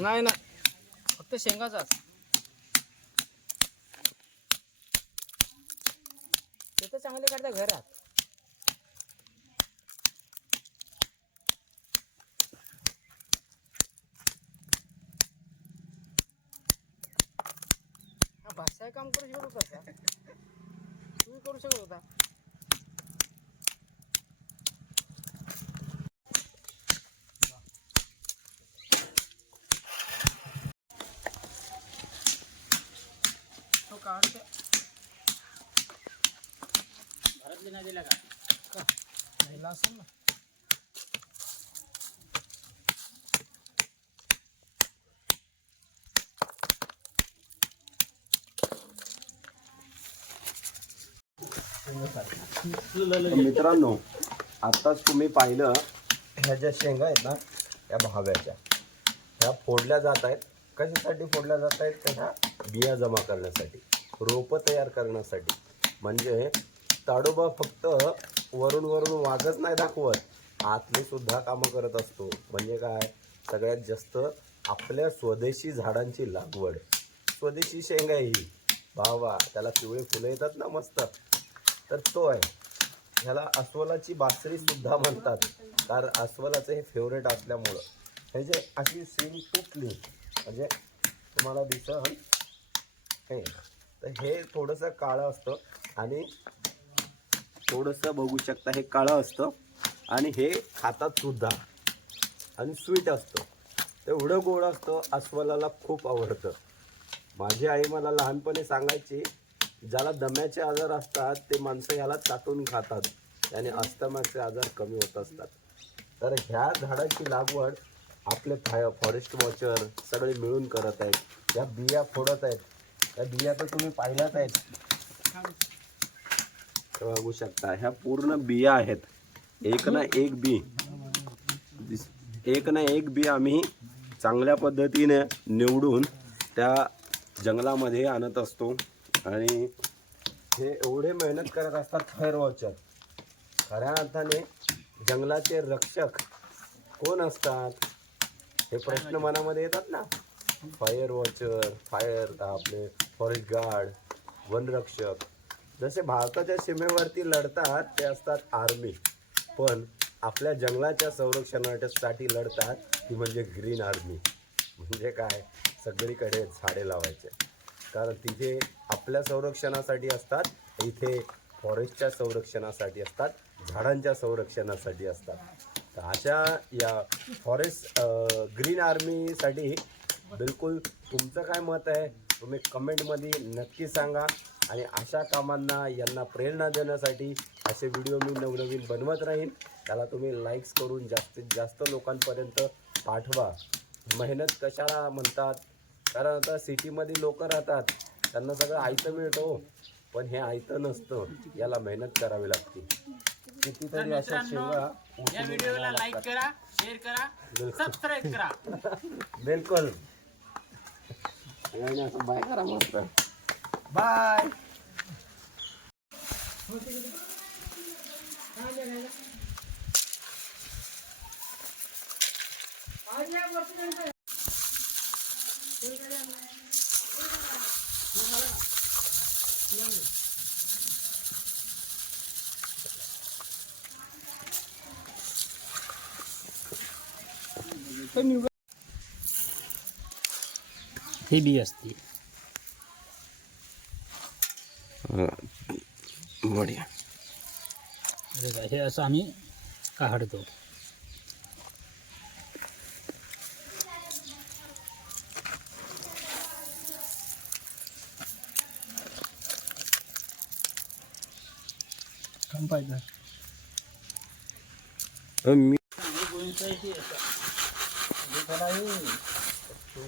नाही ना फक्त शेंगाचाच ते तर चांगले काढता घरात. भाषा काम करू शकत होता तुम्ही करू शकत होता. तो काढतो घरातले नाही दिला का? दिला असेल ना. मित्रांनो आताच तुम्ही पाहिलं ह्या ज्या शेंगा आहेत ना या भाव्याच्या ह्या फोडल्या जात आहेत. कशासाठी फोडल्या जात आहेत? तर ह्या बिया जमा करण्यासाठी रोपं तयार करण्यासाठी. म्हणजे ताडोबा फक्त वरून वरून वाजच नाही दाखवत आतले सुद्धा कामं करत असतो. म्हणजे काय? सगळ्यात जास्त आपल्या स्वदेशी झाडांची लागवड. स्वदेशी शेंगा ही. भावा वा त्याला पिवळे फुलं येतात ना मस्त. तर तो आहे. ह्याला अस्वलाची बासरी सुद्धा म्हणतात. कारण अस्वलाचं हे फेवरेट असल्यामुळं. हे जे अशी सीन तुटली म्हणजे तुम्हाला दिसन हे. तर हे थोडंसं काळं असतं आणि थोडंसं बघू शकता हे काळं असतं. आणि हे खातात सुद्धा. आणि स्वीट असतं. एवढं गोड असतं अस्वलाला खूप आवडतं. माझी आई मला लहानपणी सांगायची ज्याला दम्याचे आजार असतात ते माणसं ह्याला चाटून खातात. त्याने अस्तमाचे आजार कमी होत असतात. तर ह्या झाडाची लागवड आपले फाय फॉरेस्ट वॉचर सगळे मिळून करत आहेत. या बिया फोडत आहेत. त्या बिया तर तुम्ही पाहिल्याच आहेत. बघू शकता ह्या पूर्ण बिया आहेत. एक ना एक बी. दिस- एक ना एक बी आम्ही चांगल्या पद्धतीने निवडून त्या जंगलामध्ये आणत असतो. आणि हे एवढे मेहनत करत असतात फायर वॉचर खऱ्या अर्थाने जंगलाचे रक्षक कोण असतात? हे प्रश्न मनामध्ये येतात ना. फायर वॉचर फायर आपले फॉरेस्ट गार्ड वनरक्षक जसे भारताच्या सीमेवरती लढतात ते असतात आर्मी पण आपल्या जंगलाच्या संरक्षणासाठी लढतात ती म्हणजे ग्रीन आर्मी म्हणजे काय? सगळीकडे झाडे लावायचे. कारण तिथे आपल्या संरक्षणासाठी असतात इथे फॉरेस्टच्या संरक्षणासाठी असतात झाडांच्या संरक्षणासाठी असतात. तर अशा या फॉरेस्ट ग्रीन आर्मीसाठी बिलकुल तुमचं काय मत आहे तुम्ही कमेंटमध्ये नक्की सांगा आणि अशा कामांना यांना प्रेरणा देण्यासाठी असे व्हिडिओ मी नवनवीन बनवत राहीन. त्याला तुम्ही लाईक्स करून जास्तीत जास्त लोकांपर्यंत पाठवा. मेहनत कशाला म्हणतात? कारण आता सिटीमध्ये लोक राहतात त्यांना सगळं आयतं मिळतं हो. पण हे आयतं नसतं याला मेहनत करावी लागते. कितीतरी अशा या व्हिडिओला लाईक. करा शेअर करा बिलकुल. सबस्क्राईब करा. बिलकुल. आणि असं बाय करा मस्त. बाय. ही बी असते. बढिया. हे असं आम्ही काढतो. मी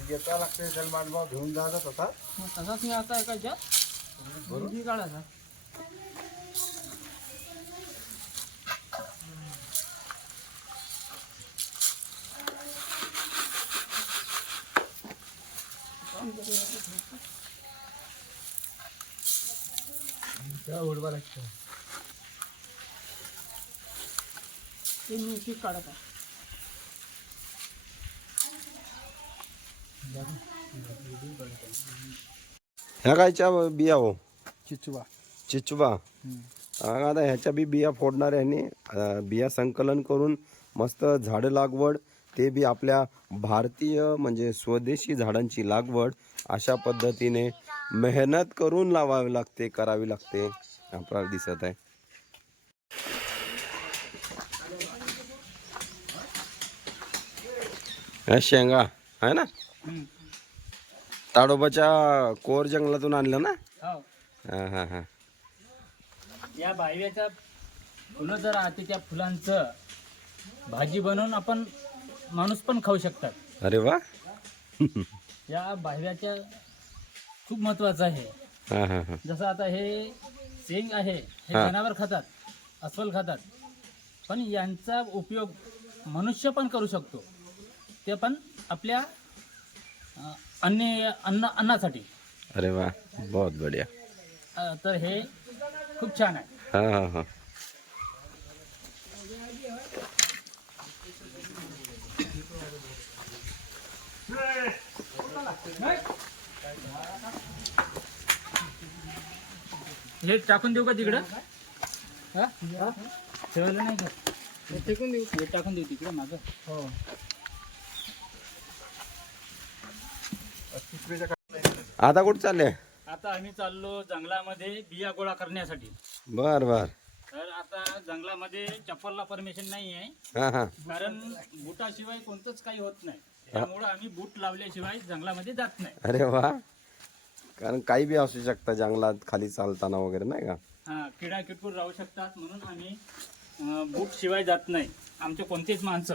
घेता लागते त्याला मांडभाव घेऊन तसाच मी आता एका याच्यात काढायचा. उडवा लागतं. काढत आहे. ह्या कायच्या बिया हो? चिचवा. चिचवा. हा, आता ह्याच्या बी बिया अं, बिया संकलन करून मस्त झाडं लागवड ते बी आपल्या भारतीय म्हणजे स्वदेशी झाडांची लागवड अशा पद्धतीने मेहनत करून लावावी लागते करावी लागते. आपल्याला दिसत आहे. शेंगा आहे ना? ताडोबाच्या कोर जंगलातून आणलं ना? हो. हा हा या बायव्याच्या फुलं जर त्या फुलांचं भाजी बनवून आपण माणूस पण खाऊ शकतात. अरे वा. या बायव्याच्या खूप महत्वाचं आहे. हा हा हा. जसं आता हे शेंग आहे हे हा. जनावर खातात अस्वल खातात. पण यांचा उपयोग मनुष्य पण करू शकतो. ते पण आपल्या अन्य अन्न अन्नासाठी. अरे वा बहुत बढिया. अं, तर हे खूप छान आहे. हा हा हा. हे टाकून देऊ का तिकडं? हा? ठेवायला नाही का? टाकून देऊ. हे टाकून देऊ तिकडं माझं हो. आता कुठं चालले? आता आम्ही चाललो जंगलामध्ये बिया गोळा करण्यासाठी. बर बर. तर आता जंगलामध्ये चप्पलला परमिशन नाही आहे. हा हा. कारण बुटाशिवाय कोणतंच काही होत नाही. त्यामुळं आम्ही बूट लावल्याशिवाय जंगलामध्ये जात नाही. अरे वा. कारण काही बी असू शकतं जंगलात खाली चालताना वगैरे नाही का? हा किडा किटकूर राहू शकतात म्हणून आम्ही अं, बूट शिवाय जात नाही. आमचे कोणतेच माणसं.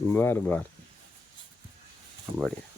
बर बर. बढिया.